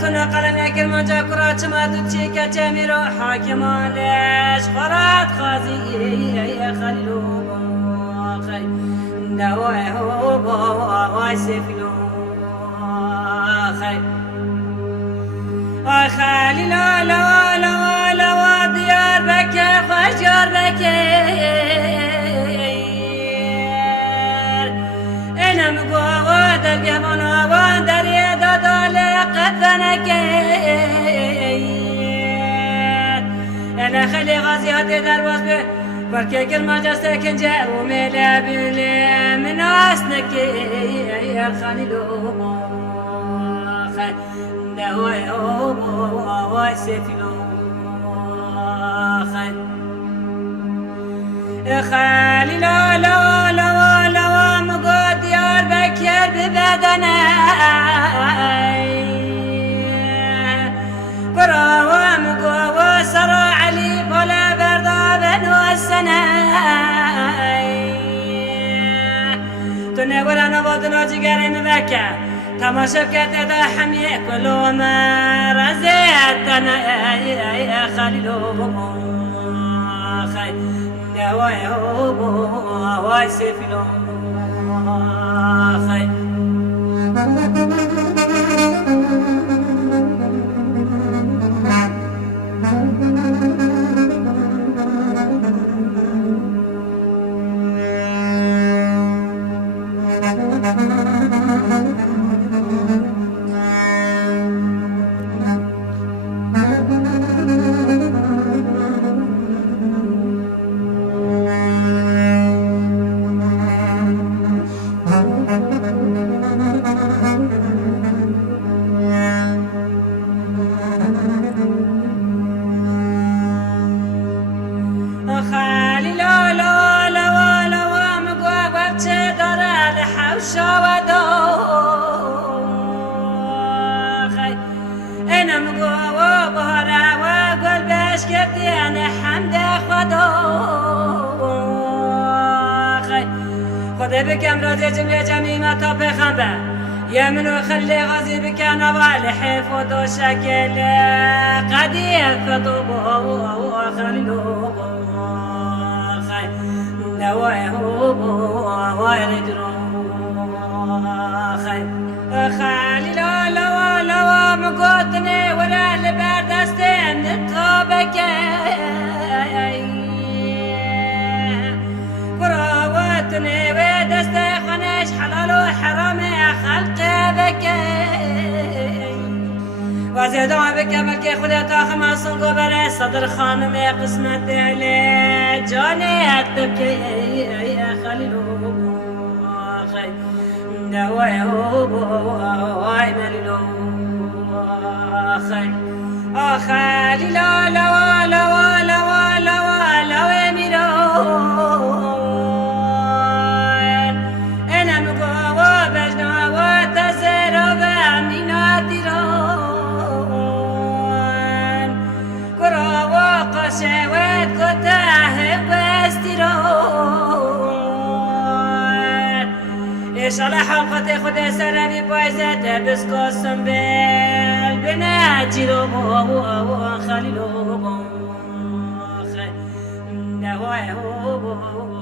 تون قلن کرمان جا کرا چما تو چی که چمی رو حاکمانش خورات خازی خلیلو خی دوای هو با سفلو خی خلیلا لوا لوا لوا دیار بکر خوش جار بکر اینم گوه در گمان آوان دری دادال قدنکر انا خلی غازیات درواز به برکه کلمه جسته کنجه و میله بیلی من آسنکی خلیلو خلی دوای او سفلو خلی لا لا لا لا مگو دیار بکر ببدنه برا مگو و سرا علی بالا بردا بنو السنه تو نگولا نبادنا جگره مبکه تماشا كتدا حمي كلو ما رزيتنا يا خليلو خي دواي هو واي سيفلو خي خدا بكم راضي جملة جميمة طب خنبة يمنو خلي غازي بكم نوال حيف ودو شكل قديم فطوبه وخليلو خي دواي هو ويردرو خي خالي لا لا لا مقوتني ولا البردستين الطابك كراوتني ودستي خنش حلال وحرام خلق بك وزيدوا بك بلكي خدا تاخ ما صنقو بري صدر خانم قسمت لي جاني تبكي يا خليلو خي دواي واي مليلو خي خالي لا لا لا لا لا لا ميرو شوت كتاه بستيران إيش على حلقة خد سرني بايزة بس قسم بال بناتي لو خليلو خي نواي هو